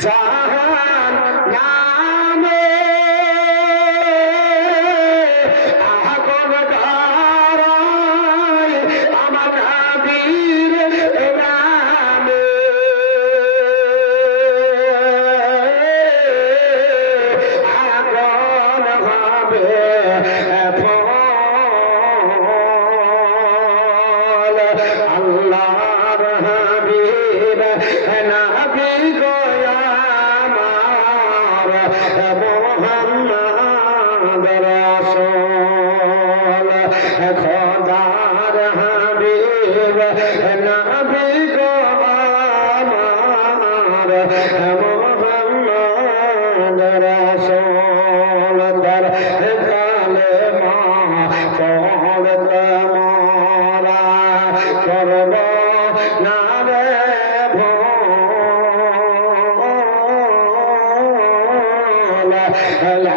time. রাসূল খোদার হাবিব, নবী গো আমার মোহাম্মদ রাসূল দর কালেমা পড়তে মোরা করব না রে ভোল, লা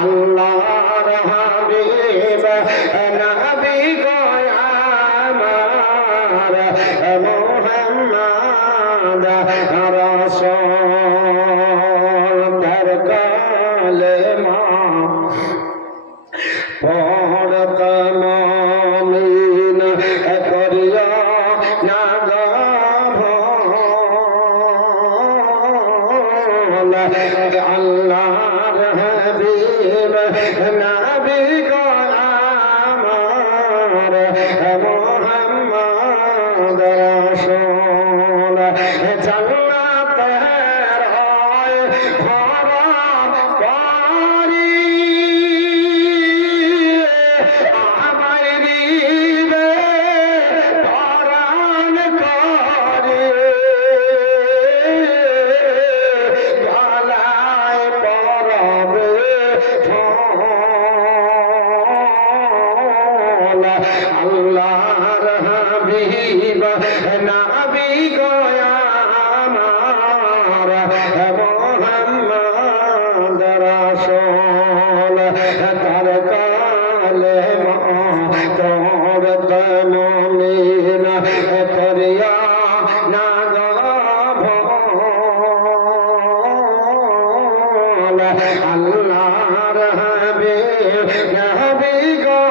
আল্লাহর হাবিব নবী গয়ামার মোহাম্মদ রাসূল দর কালেমা পড়ত মমিন করিয়া না ভোল। আল্লাহর করিয়া না ভোল। আল্লাহর হাবিব নবী গো